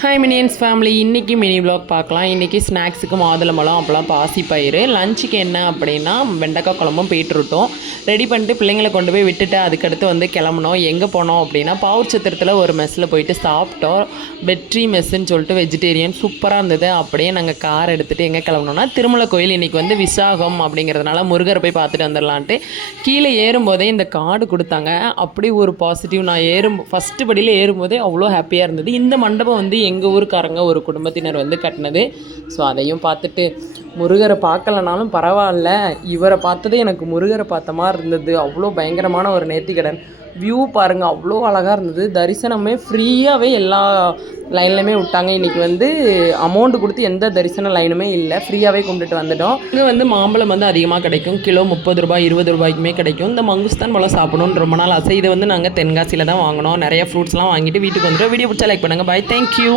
Hi minions family, இன்றைக்கி mini vlog பார்க்கலாம். இன்றைக்கி ஸ்நாக்ஸுக்கு மாதுளம்பழம் அப்போலாம் பாசிப்பயிறு, லஞ்சுக்கு என்ன அப்படின்னா வெண்டைக்காய் குழம்பும் பீட்ரூட்டும் ரெடி பண்ணிட்டு பிள்ளைங்களை கொண்டு போய் விட்டுட்டு அதுக்கடுத்து வந்து கிளம்புனோம். எங்கே போனோம் அப்படின்னா பாவூர் சத்திரத்தில் ஒரு மெஸ்ஸில் போயிட்டு சாப்பிட்டோம். வெற்றி மெஸ்ஸுன்னு சொல்லிட்டு வெஜிடேரியன் சூப்பராக இருந்தது. அப்படியே நாங்கள் கார் எடுத்துகிட்டு எங்கே கிளம்புனோன்னா திருமலை கோயில். இன்றைக்கி வந்து விசாகம் அப்படிங்கிறதுனால முருகரை போய் பார்த்துட்டு வந்துடலான்ட்டு கீழே ஏறும்போதே இந்த கார்டு கொடுத்தாங்க. அப்படி ஒரு பாசிட்டிவ். நான் ஃபஸ்ட்டு படியில் ஏறும்போதே அவ்வளோ ஹாப்பியாக இருந்தது. இந்த மண்டபம் வந்து எங்கள் ஊருக்காரங்க ஒரு குடும்பத்தினர் வந்து கட்டினது. ஸோ அதையும் பார்த்துட்டு முருகரை பார்க்கலனாலும் பரவாயில்ல, இவரை பார்த்ததே எனக்கு முருகரை பார்த்த மாதிரி இருந்தது. அவ்வளோ பயங்கரமான ஒரு நேர்த்திக்கடன். வியூ பாருங்கள், அவ்வளோ அழகாக இருந்தது. தரிசனமே ஃப்ரீயாகவே எல்லா லைன்லையுமே விட்டாங்க. இன்றைக்கி வந்து அமௌண்ட்டு கொடுத்து எந்த தரிசன லைனுமே இல்லை, ஃப்ரீயாகவே கும்பிட்டுட்டு வந்துட்டோம். இங்கே வந்து மாம்பழம் வந்து அதிகமாக கிடைக்கும். கிலோ 30 ரூபாய் 20 ரூபாய்க்குமே கிடைக்கும். இந்த மங்குஸ்தான் பழம் சாப்பிடணும்னு ரொம்ப நாள் ஆசை. இதை வந்து நாங்கள் தென்காசியில் தான் வாங்கினோம். நிறைய ஃப்ரூட்ஸ்லாம் வாங்கிட்டு வீட்டுக்கு வந்துட்டோம். வீடியோ பிடிச்சா லைக் பண்ணுங்கள். பாய், தேங்க்யூ.